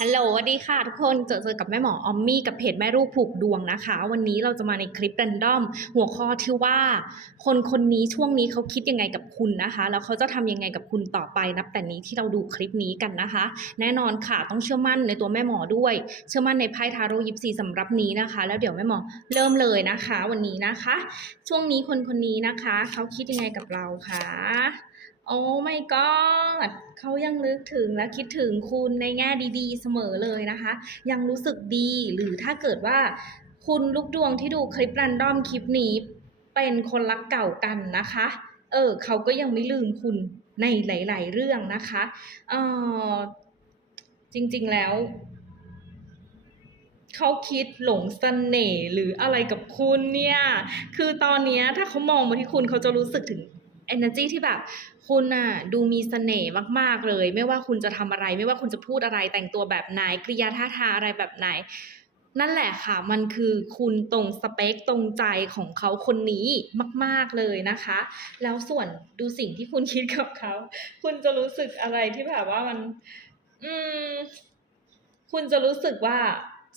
ฮัลโหลสวัสดีค่ะทุกคนเจอเจอกับแม่หมอออมมี่กับเพจแม่ลูกผูกดวงนะคะ วันนี้เราจะมาในคลิป r รนดอม หัวข้อที่ว่า คนคนนี้ช่วงนี้เขาคิดยังไงกับคุณนะคะ แล้วเขาจะทำยังไงกับคุณต่อไปนับแต่นี้ที่เราดูคลิปนี้กันนะคะ แน่นอนค่ะต้องเชื่อมั่นในตัวแม่หมอด้วย เชื่อมั่นในไพ่ทาโร่ยิปซีสำหรับนี้นะคะ แล้วเดี๋ยวแม่หมอเริ่มเลยนะคะ วันนี้นะคะ ช่วงนี้คนคนนี้นะคะเขาคิดยังไงกับเราคะ โอ้ไม่ก็เขายังนึกถึงและคิดถึงคุณในแง่ดีๆ เสมอเลยนะคะ ยังรู้สึกดีหรือถ้าเกิดว่า คุณลูกดวงที่ดูคลิปรันดอมคลิปนี้เป็นคนรักเก่ากันนะคะ เออเขาก็ยังไม่ลืมคุณในหลาย ๆ เรื่องนะคะเออจริงๆแล้วเขาคิดหลงเสน่ห์หรืออะไรกับคุณเนี่ย คือตอนนี้ถ้าเขามองมาที่คุณเขาจะรู้สึกถึง energy ที่แบบคุณน่ะดูมีเสน่ห์มาก ๆ เลย ไม่ว่าคุณจะทำอะไร ไม่ว่าคุณจะพูดอะไรแต่งตัวแบบไหนกริยาท่าทางอะไรแบบไหน นั่นแหละค่ะ มันคือคุณตรงสเปคตรงใจของเขาคนนี้มาก ๆ เลยนะคะ แล้วส่วนดูสิ่งที่คุณคิดกับเขา คุณจะรู้สึกอะไรที่แบบว่ามัน อืม คุณจะรู้สึกว่า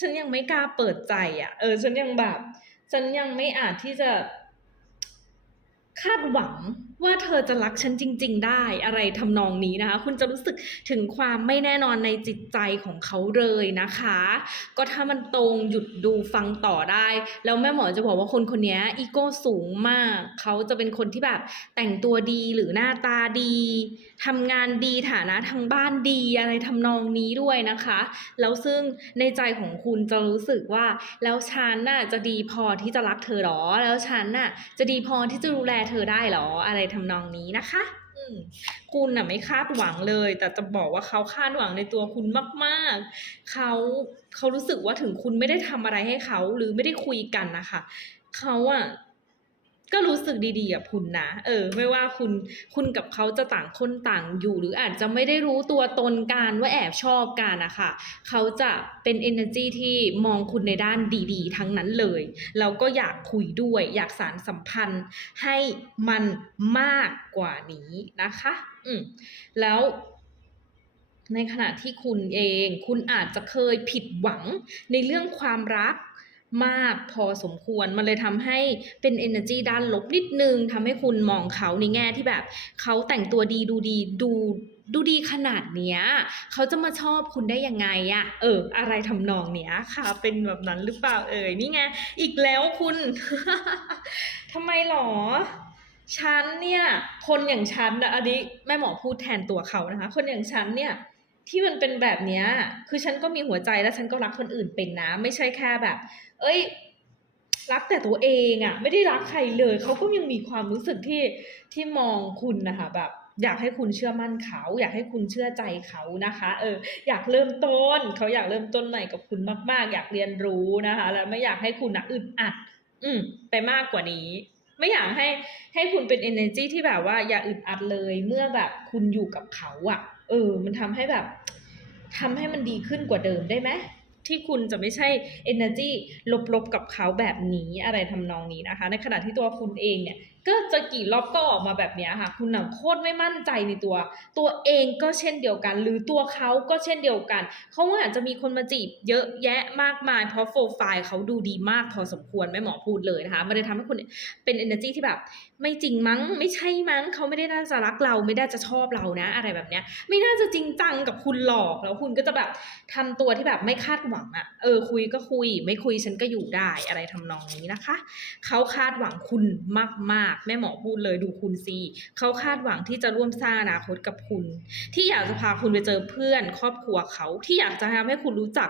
ฉันยังไม่กล้าเปิดใจอะ่ะ เออ ฉันยังแบบ ฉันยังไม่อาจที่จะคาดหวัง ว่าเธอจะรักฉันจริง ๆ ได้อะไรทำนองนี้นะคะ คุณจะรู้สึกถึงความไม่แน่นอนในจิตใจของเขาเลยนะคะ ก็ถ้ามันตรงหยุดดูฟังต่อได้ แล้วแม่หมอจะบอกว่าคนคนนี้อีโก้สูงมาก เขาจะเป็นคนที่แบบแต่งตัวดีหรือหน้าตาดีทำงานดีฐานะทางบ้านดีอะไรทำนองนี้ด้วยนะคะ แล้วซึ่งในใจของคุณจะรู้สึกว่า แล้วฉันน่ะจะดีพอที่จะรักเธอหรอ แล้วฉันน่ะจะดีพอที่จะดูแลเธอได้หรออะไรทำนองนี้นะคะอืคุณน่ะไม่คาดหวังเลย แต่จะบอกว่าเขาคาดหวังในตัวคุณมากๆ เขาเขารู้สึกว่าถึงคุณไม่ได้ทำอะไรให้เขาหรือไม่ได้คุยกันนะคะเขาอะ ก็รู้สึกดีๆกับคุณนะ เออ ไม่ว่าคุณคุณกับเขาจะต่างคนต่างอยู่ หรืออาจจะไม่ได้รู้ตัวตนกันว่าแอบชอบกันนะคะเขาจะเป็น energy ที่มองคุณในด้านดีๆ ทั้งนั้นเลยแล้วก็อยากคุยด้วย อยากสารสัมพันธ์ให้มันมากกว่านี้นะคะ อืมแล้วในขณะที่คุณเอง คุณอาจจะเคยผิดหวังในเรื่องความรัก มากพอสมควร มันเลยทำให้เป็น energy ด้านลบนิดนึงทำให้คุณมองเขาในแง่ที่แบบเขาแต่งตัวดีดูดีดูดูดีขนาดเนี้ย เขาจะมาชอบคุณได้ยังไงอะเออ อะไรทำนองเนี้ยค่ะ เป็นแบบนั้นหรือเปล่าเอ่ยนี่ไง อีกแล้วคุณทำไมหรอฉันเนี่ย คนอย่างฉันนะอันนี้แม่หมอพูดแทนตัวเขานะคะ คนอย่างฉันเนี่ย ที่มันเป็นแบบเนี้ย คือฉันก็มีหัวใจแล้วฉันก็รักคนอื่นเป็นนะ ไม่ใช่แค่แบบ เอ้ย รักแต่ตัวเองอะไม่ได้รักใครเลย เขาก็ยังมีความรู้สึกที่ที่มองคุณนะคะแบบอยากให้คุณเชื่อมั่นเขา อยากให้คุณเชื่อใจเขานะคะ เออ อยากเริ่มต้น เขาอยากเริ่มต้นใหม่กับคุณมาก ๆ อยากเรียนรู้นะคะ แล้วไม่อยากให้คุณนะอึดอัด อืมไปมากกว่านี้ ไม่อยากให้ให้คุณเป็น energy ที่แบบว่าอย่าอึดอัดเลย เมื่อแบบคุณอยู่กับเขาอะเออ มันทำให้แบบทำให้มันดีขึ้นกว่าเดิมได้ไหมที่คุณจะไม่ใช่ energy ลบๆกับเขาแบบนี้อะไรทำนองนี้นะคะ ในขณะที่ตัวคุณเองเนี่ย ก็จะกี่รอบก็ออกมาแบบนี้ค่ะ คุณหนังโคตรไม่มั่นใจในตัว ตัวเองก็เช่นเดียวกัน หรือตัวเขาก็เช่นเดียวกัน เขาอาจจะมีคนมาจีบเยอะแยะมากมาย เพราะโปรไฟล์เขาดูดีมากพอสมควรแม่หมอพูดเลยนะคะมันเลยทำให้คุณเป็น energy ที่แบบ ไม่จริงมั้ง ไม่ใช่มั้ง เขาไม่ได้น่าจะรักเรา ไม่ได้จะชอบเรานะ อะไรแบบเนี้ย ไม่น่าจะจริงจังกับคุณหรอก แล้วคุณก็จะแบบทำตัวที่แบบไม่คาดหวังอะเออคุยก็คุย ไม่คุยฉันก็อยู่ได้อะไรทำนองนี้นะคะ เขาคาดหวังคุณมากแม่หมอพูดเลยดูคุณซีเขาคาดหวังที่จะร่วมสร้างอนาคตกับคุณ ที่อยากจะพาคุณไปเจอเพื่อน ครอบครัวเขาที่อยากจะทำให้คุณรู้จัก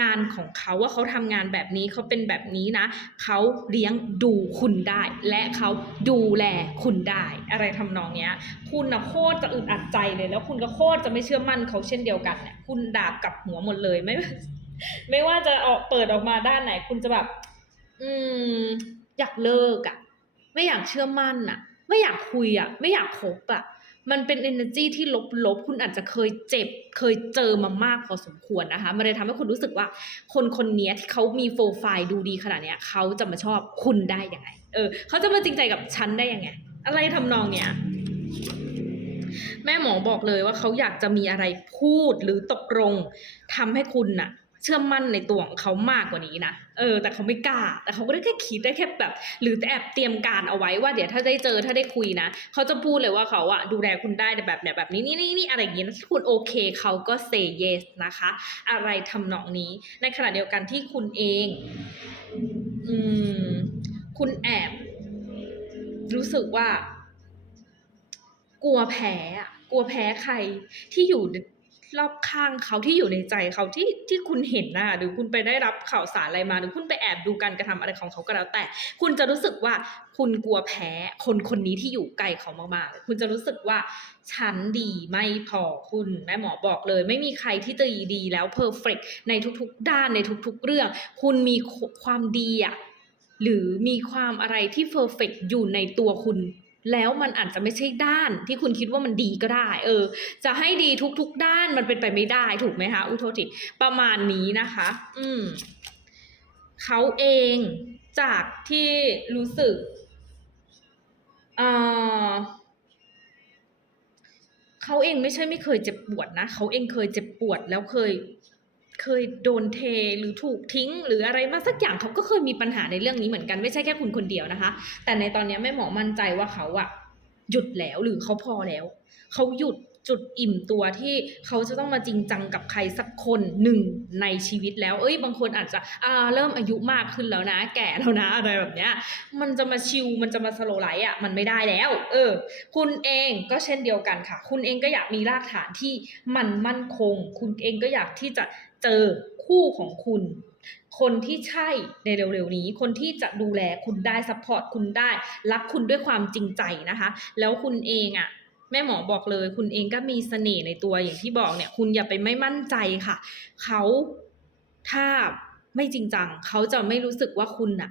งานของเขาว่าเขาทำงานแบบนี้เขาเป็นแบบนี้นะเขาเลี้ยงดูคุณได้ และเขาดูแลคุณได้ อะไรทำนองเนี้ย คุณนะโคตรจะอึดอัดใจเลย แล้วคุณก็โคตรจะไม่เชื่อมั่นเขาเช่นเดียวกันเนี่ยคุณดาบกับหัวหมดเลยไม่ ไม่ว่าจะออกเปิดออกมาด้านไหน คุณจะแบบ อืม อยากเลิกอะ่ะ ไม่อยากเชื่อมั่นอะ่ะไม่อยากคุยอะ่ะไม่อยากคบอะ่ะมันเป็น energy ที่ลบๆ คุณอาจจะเคยเจ็บ เคยเจอมามากพอสมควรนะคะ มันเลยทำให้คุณรู้สึกว่า คนคนนี้ที่เขามีโปรไฟล์ดูดีขนาดเนี้ยเขาจะมาชอบคุณได้ยังไง เออ เขาจะมาจริงใจกับฉันได้ยังไง อะไรทำนองเนี้ย แม่หมอบอกเลยว่าเขาอยากจะมีอะไรพูดหรือตกลงทำให้คุณน่ะ เชื่อมั่นในตัวของเขามากกว่านี้นะ เออ แต่เขาไม่กล้า แต่เขาก็ได้แค่คิดได้แค่แบบ หรือแอบเตรียมการเอาไว้ว่าเดี๋ยวถ้าได้เจอถ้าได้คุยนะ เขาจะพูดเลยว่าเขาอะดูแลคุณได้แต่แบบเนี้ยแบบนี้นี่นี่นี่อะไรอย่างเงี้ยถ้าคุณโอเคเขาก็ say yes นะคะ อะไรทำนองนี้ ในขณะเดียวกันที่คุณเอง อืม คุณแอบ รู้สึกว่า กลัวแพ้อะกลัวแพ้ใครที่อยู่ รอบข้างเขาที่อยู่ในใจเขาที่ที่คุณเห็นนะหรือคุณไปได้รับข่าวสารอะไรมา หรือคุณไปแอบดูการกระทำอะไรของเขาก็แล้วแต่ คุณจะรู้สึกว่าคุณกลัวแพ้คนคนนี้ที่อยู่ไกลเขามากๆ คุณจะรู้สึกว่าฉันดีไม่พอคุณแม่หมอบอกเลย ไม่มีใครที่จะดีแล้วเพอร์เฟกในทุกๆ ด้านในทุก ๆ เรื่อง คุณมีความดีอะหรือมีความอะไรที่เพอร์เฟกอยู่ในตัวคุณ แล้วมันอาจจะไม่ใช่ด้านที่คุณคิดว่ามันดีก็ได้ เออ จะให้ดีทุก ๆ ด้านมันเป็นไปไม่ได้ถูกไหมคะ อุโทษทีประมาณนี้นะคะ อืมเขาเองจากที่รู้สึกเอ่อเขาเองไม่ใช่ไม่เคยเจ็บปวดนะ เขาเองเคยเจ็บปวดแล้วเคย เคยโดนเทหรือถูกทิ้ง หรืออะไรมาสักอย่างเขาก็เคยมีปัญหาในเรื่องนี้เหมือนกันไม่ใช่แค่คุณคนเดียวนะคะ แต่ในตอนนี้แม่หมอมั่นใจว่าเขาอะหยุดแล้วหรือเขาพอแล้วเขาหยุดจุดอิ่มตัวที่เขาจะต้องมาจริงจังกับใครสักคนหนึ่งในชีวิตแล้ว เอ้ย บางคนอาจจะอ่าเริ่มอายุมากขึ้นแล้วนะ แก่แล้วนะอะไรแบบเนี้ย มันจะมาชิลมันจะมาสโลไลท์อะมันไม่ได้แล้ว เออ คุณเองก็เช่นเดียวกันค่ะ คุณเองก็อยากมีรากฐานที่มันมั่นคง คุณเองก็อยากที่จะ เจอคู่ของคุณ คนที่ใช่ในเร็วๆนี้ คนที่จะดูแลคุณได้ซัพพอร์ตคุณได้ รักคุณด้วยความจริงใจนะคะ แล้วคุณเองอะ่ะแม่หมอบอกเลย คุณเองก็มีเสน่ห์ในตัวอย่างที่บอกเนี่ย คุณอย่าไปไม่มั่นใจค่ะ เขาถ้าไม่จริงจัง เขาจะไม่รู้สึกว่าคุณน่ะ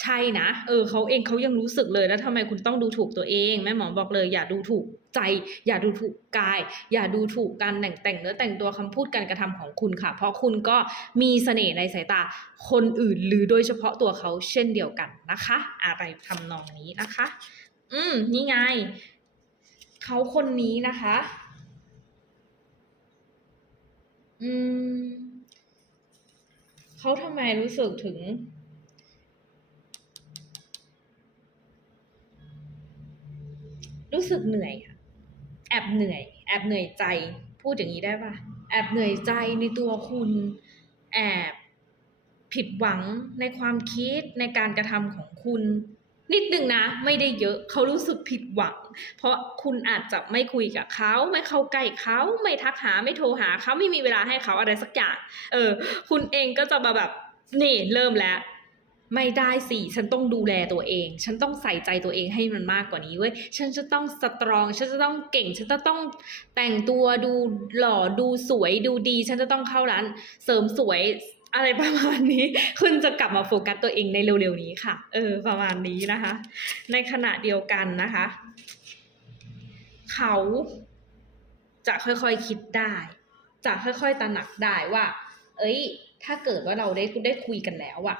ใช่นะ เออเขาเองเขายังรู้สึกเลยแล้วทำไมคุณต้องดูถูกตัวเอง แม่หมอบอกเลย อย่าดูถูกใจ อย่าดูถูกกาย อย่าดูถูกการแต่งแต่งเนื้อแต่งตัวคำพูดการกระทำของคุณค่ะ เพราะคุณก็มีเสน่ห์ในสายตาคนอื่น หรือโดยเฉพาะตัวเขาเช่นเดียวกันนะคะ อะไรทำนองนี้นะคะ อืมนี่ไงเขาคนนี้นะคะ อืมเขาทำไมรู้สึกถึง รู้สึกเหนื่อยอะแอบเหนื่อย แอบเหนื่อยใจ พูดอย่างนี้ได้ปะแอบเหนื่อยใจในตัวคุณ แอบผิดหวังในความคิดในการกระทำของคุณ นิดนึงนะ ไม่ได้เยอะเขารู้สึกผิดหวัง เพราะคุณอาจจะไม่คุยกับเขาไม่เข้าใกล้เขาไม่ทักหาไม่โทรหาเขาไม่มีเวลาให้เขาอะไรสักอย่าง เออ คุณเองก็จะมาแบบนี่เริ่มแล้ว ไม่ได้สิฉันต้องดูแลตัวเอง ฉันต้องใส่ใจตัวเองให้มันมากกว่านี้เว้ยฉันจะต้องสตรอง ฉันจะต้องเก่ง ฉันจะต้องแต่งตัวดูหล่อดูสวยดูดี ฉันจะต้องเข้าร้านเสริมสวยอะไรประมาณนี้ คุณจะกลับมาโฟกัสตัวเองในเร็วๆนี้ค่ะ เออ ประมาณนี้นะคะ ในขณะเดียวกันนะคะ เขาจะค่อยๆคิดได้ จะค่อยๆตระหนักได้ว่า เอ้ย ถ้าเกิดว่าเราได้ได้คุยกันแล้วอะ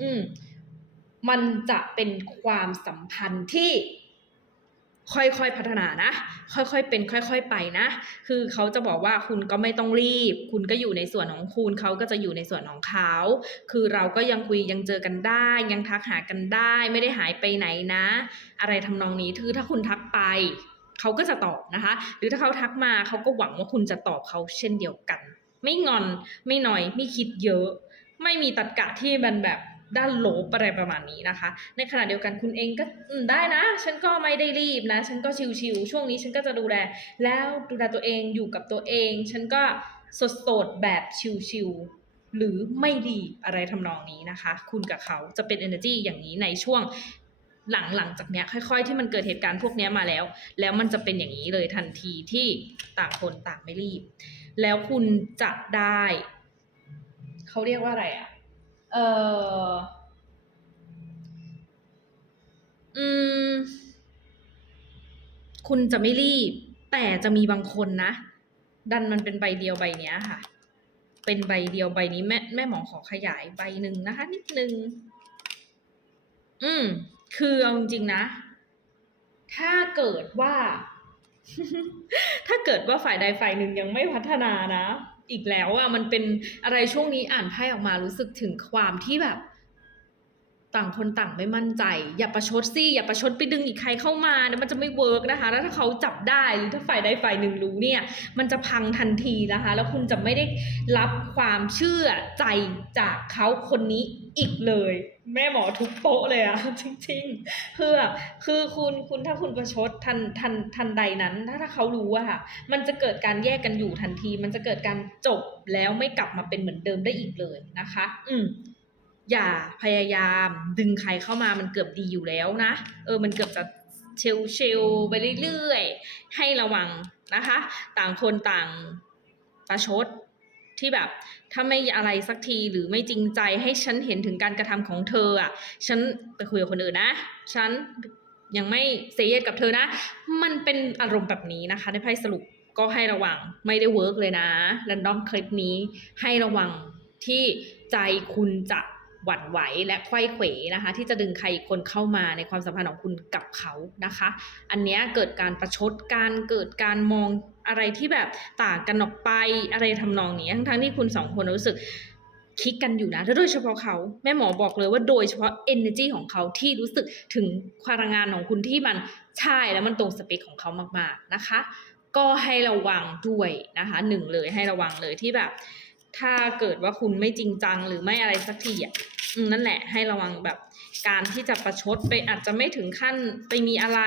อืมมันจะเป็นความสัมพันธ์ที่ค่อยๆพัฒนานะ ค่อยๆเป็น ค่อยๆไปนะ คือเขาจะบอกว่าคุณก็ไม่ต้องรีบ คุณก็อยู่ในส่วนของคุณเขาก็จะอยู่ในส่วนของเขา คือเราก็ยังคุยยังเจอกันได้ ยังทักหากันได้ ไม่ได้หายไปไหนนะ อะไรทำนองนี้คือถ้าคุณทักไป เขาก็จะตอบนะคะ หรือถ้าเขาทักมาเขาก็หวังว่าคุณจะตอบเขาเช่นเดียวกัน ไม่งอนไม่หน่อยไม่คิดเยอะ ไม่มีตัดกะที่มันแบบ ด้านลบอะไรประมาณนี้นะคะ ในขณะเดียวกันคุณเองก็ได้นะ ฉันก็ไม่ได้รีบนะ ฉันก็ชิวๆช่วงนี้ฉันก็จะดูแล แล้วดูแลตัวเองอยู่กับตัวเอง ฉันก็สดๆแบบชิวๆหรือไม่รีบอะไรทำนองนี้นะคะ คุณกับเขาจะเป็น energy อย่างนี้ในช่วงหลังหลังจากเนี้ยค่อย ๆ ที่มันเกิดเหตุการณ์พวกเนี้ยมาแล้ว แล้วมันจะเป็นอย่างนี้เลยทันทีที่ต่างคนต่างไม่รีบ แล้วคุณจะได้ เขาเรียกว่าอะไรอะ่ะ เอออืม คุณจะไม่รีบ แต่จะมีบางคนนะ ดันมันเป็นใบเดียวใบเนี้ยค่ะ เป็นใบเดียวใบนี้แม่แม่หมอขอขยายใบหนึ่งนะคะ นิดนึง อืม คือเอาจริงๆนะ ถ้าเกิดว่า ถ้าเกิดว่าฝ่ายใดฝ่ายหนึ่งยังไม่พัฒนานะ อีกแล้วอะมันเป็นอะไรช่วงนี้อ่านไพ่ออกมารู้สึกถึงความที่แบบ ต่างคนต่างไม่มั่นใจ อย่าประชดสิอย่าประชดไปดึงอีกใครเข้ามาเดี๋ยมันจะไม่เวิร์กนะคะ แล้วถ้าเขาจับได้หรือถ้าฝ่ายใดฝ่ายหนึ่งรู้เนี่ย มันจะพังทันทีนะคะ แล้วคุณจะไม่ได้รับความเชื่อใจจากเขาคนนี้อีกเลย แม่หมอทุกโป๊ะเลยอะจริงๆคือแบบคือคุณคุณถ้าคุณประชดทันทันทันใดนั้น ถ้าถ้าเขารู้อะค่ะ มันจะเกิดการแยกกันอยู่ทันที มันจะเกิดการจบแล้วไม่กลับมาเป็นเหมือนเดิมได้อีกเลยนะคะ อืม อย่าพยายามดึงใครเข้ามามันเกือบดีอยู่แล้วนะ เออมันเกือบจะเชลเชลไปเรื่อยๆ ให้ระวังนะคะ ต่างคนต่างประชดที่แบบถ้าไม่อะไรสักทีหรือไม่จริงใจให้ฉันเห็นถึงการกระทำของเธออะ ฉันไปคุยกับคนอื่นนะ ฉันยังไม่เซเยสกับเธอนะ มันเป็นอารมณ์แบบนี้นะคะ ในไพ่สรุปก็ให้ระวังไม่ได้เวิร์กเลยนะแรนดอมคลิปนี้ให้ระวังที่ใจคุณจะ หวั่นไหวและไขว้เขวนะคะ ที่จะดึงใครอีกคนเข้ามาในความสัมพันธ์ของคุณกับเขานะคะ อันเนี้ยเกิดการประชดการเกิดการมองอะไรที่แบบต่างกันออกไปอะไรทำนองนี้ทั้งๆที่คุณสองคนรู้สึกคิกกันอยู่นะและโดยเฉพาะเขาแม่หมอบอกเลยว่าโดยเฉพาะ energy ของเขาที่รู้สึกถึงพลังงานของคุณที่มันใช่แล้วมันตรงสเปคของเขามากๆนะคะ ก็ให้ระวังด้วยนะคะหนึ่งเลยให้ระวังเลยที่แบบ ถ้าเกิดว่าคุณไม่จริงจังหรือไม่อะไรสักทีอะนั่นแหละให้ระวังแบบการที่จะประชดไปอาจจะไม่ถึงขั้นไปมีอะไร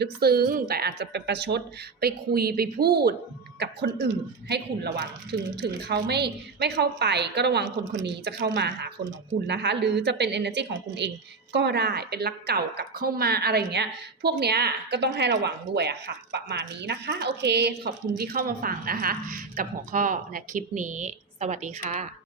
ลึกซึ้ง แต่อาจจะไปประชดไปคุยไปพูดกับคนอื่น ให้คุณระวังถึงถึงเขาไม่ไม่เข้าไปก็ระวังคนคนนี้จะเข้ามาหาคนของคุณนะคะ หรือจะเป็น energy ของคุณเองก็ได้เป็นรักเก่ากลับเข้ามาอะไรเงี้ย พวกเนี้ยก็ต้องให้ระวังด้วยอะค่ะ ประมาณนี้นะคะ โอเค ขอบคุณที่เข้ามาฟังนะคะ กับหัวข้อและคลิปนี้ วัสดีค่ะ